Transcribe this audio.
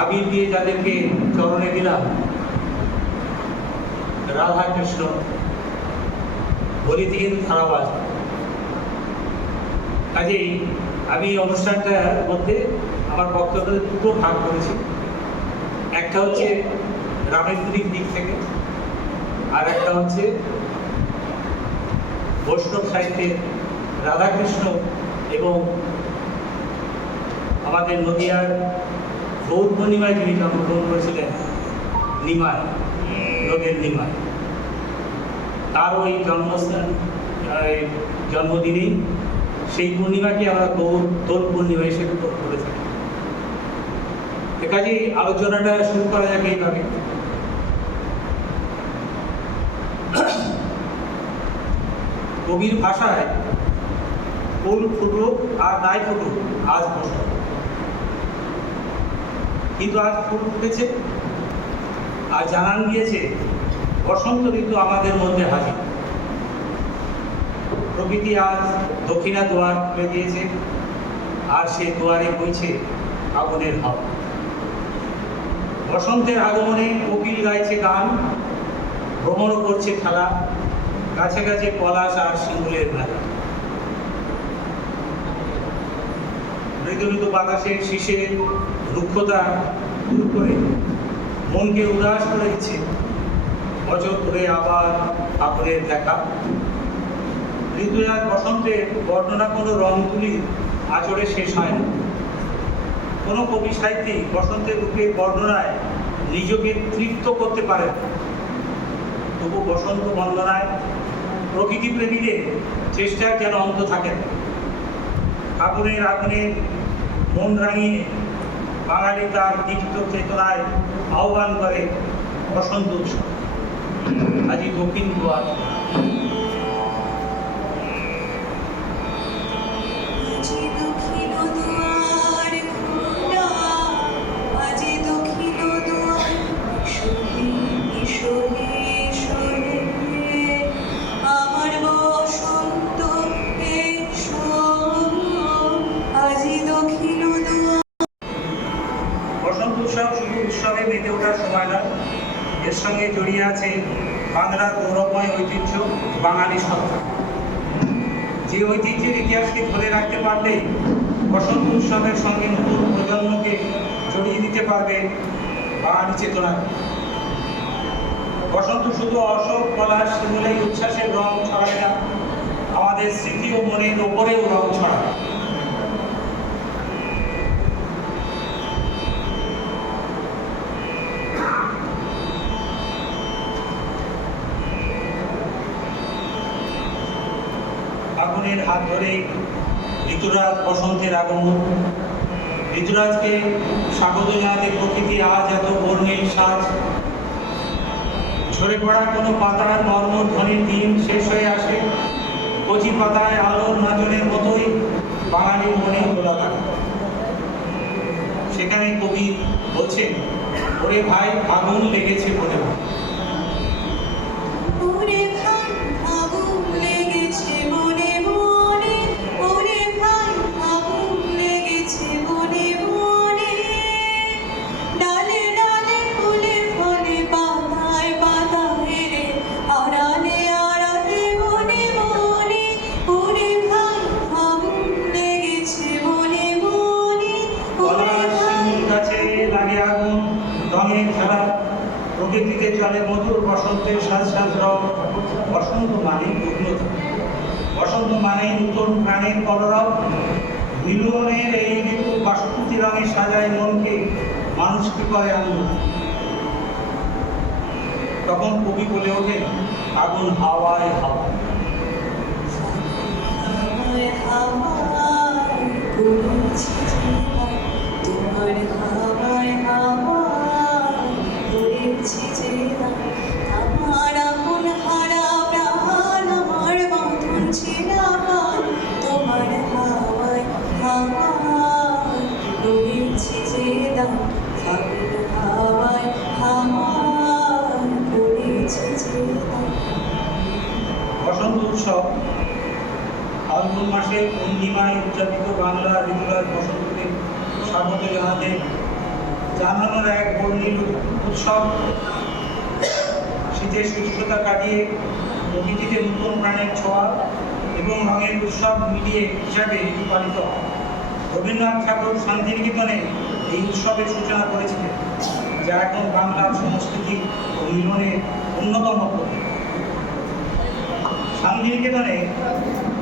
আবির দিয়ে যাদেরকে চরণে দিলাম, রাধা কৃষ্ণ বলি থেকে ধারাবাজ। কাজেই আমি অনুষ্ঠানটার মধ্যে আমার বক্তব্য দুটো ভাগ করেছি। একটা হচ্ছে রামেন্দ্রিক দিক থেকে, আর একটা হচ্ছে বৈষ্ণব সাহিত্যের রাধাকৃষ্ণ এবং আমাদের নদিয়ার গৌর পূর্ণিমায় যিনি জন্মগ্রহণ করেছিলেন, নিমায়, নদের নিমায়, তার ওই জন্মদিনেই সেই পূর্ণিমাকে আমরা দোল পূর্ণিমা হিসেবে করে থাকি। কাজেই আলোচনাটা শুরু করা যাক এইভাবে। কবির ভাষায় ফুল ফুটুক আর নাই ফুটুক আজ বসন্ত, কিন্তু আজ ফুল ফুটেছে আর জানান দিয়েছে বসন্ত ঋতু আমাদের মধ্যে হাজির। প্রকৃতি আজ দক্ষিণা দুয়ার খুলে দিয়েছে, আর সে দুয়ারে বইছে আগুনের হাওয়া। বসন্তের আগমনে কোকিল গাইছে গান, ভ্রমণ করছে খেলা, গাছে গাছে পলাশ আর শিমুলের মেলা। মৃদু মৃদু বাতাসের শীষে রুক্ষতা দূর করে মনকে উদাস করে দিচ্ছে বছর ধরে আবার আগুনের দেখা। ঋতু আর বসন্তের বর্ণনা কোনো রং তুলি আচরে শেষ হয় না। কোনো কবি সাহিত্যিক বসন্তের রূপের বর্ণনায় নিজেকে তৃপ্ত করতে পারে না। তবু বসন্ত বন্দনায় প্রকৃতি প্রেমীদের চেষ্টার যেন অন্ত থাকে না। আগুনের আগুনে মন রাঙিয়ে বাঙালি তার দীপ্ত চেতনায় আহ্বান করে বসন্ত উৎসব। আজই দক্ষিণ দুয়ার। উৎসবে মেতে ওঠার সময় নয়, এর সঙ্গে জড়িয়ে আছে বাংলার গৌরবময় ঐতিহ্য, বাঙালি সত্তা। যে ঐতিহ্যের ইতিহাসকে ধরে রাখতে পারলেই বসন্ত উৎসবের সঙ্গে নতুন প্রজন্মকে জড়িয়ে দিতে পারবে বাঙালি চেতনায়। বসন্ত শুধু অশোক, পলাশ, শিমুলেই উচ্ছ্বাসের রং ছড়ায় না, আমাদের স্মৃতি ও মনের ওপরেও রং ছড়ায়। আগুনের হাত ধরে ঋতুরাজ বসন্তের আগমন। ঋতুরাজকে স্বাগত জানাতে প্রকৃতি আজ এত বর্ণিল সাজ। ঝরে পড়া কোনো পাতার মর্মধ্বনির দিন শেষ হয়ে আসে, কচি পাতায় আলোর নাচনের মতোই বাঙালির মনে গোলা থাকে। সেখানে কবি বলছেন, ওরে ভাই আগুন লেগেছে বলে। রঙের খেলা, প্রকৃতিতে চলে মধুর বসন্তের সাজ সাজ রং। বসন্ত মানে উন্নতি, বসন্ত মানে নতুন প্রাণের কলরব। মিলনের এই ঋতু বাসন্তী রঙে সাজায় মনকে, মানুষকে করে আনন্দ। তখন কবি বলে ওঠে, আগুন হাওয়ায় হাওয়া। আমার আপন হারা প্রাণ, আমার বাঁধন ছেঁড়া প্রাণ, তোমার হাওয়ায় হাওয়ায় করেছি যে দান। হাওয়ায় হাওয়ায় করেছি যে দান। বসন্ত উৎসব ফাল্গুন মাসে পূর্ণিমায় উদযাপিত বাংলা ঋতুরাজ বসন্তকে স্বাগত জানাতে জানানোর এক বর্ণিল উৎসব। শীতের শুষ্কতা কাটিয়ে প্রকৃতিতে নতুন প্রাণের ছোঁয়া এবং রঙের উৎসব মিলিয়ে হিসাবে পালিত হয়। রবীন্দ্রনাথ ঠাকুর শান্তিনিকেতনে এই উৎসবের সূচনা করেছিলেন, যা এখন বাংলার সংস্কৃতি ও মিলনের অন্যতম প্রতীক। শান্তিনিকেতনে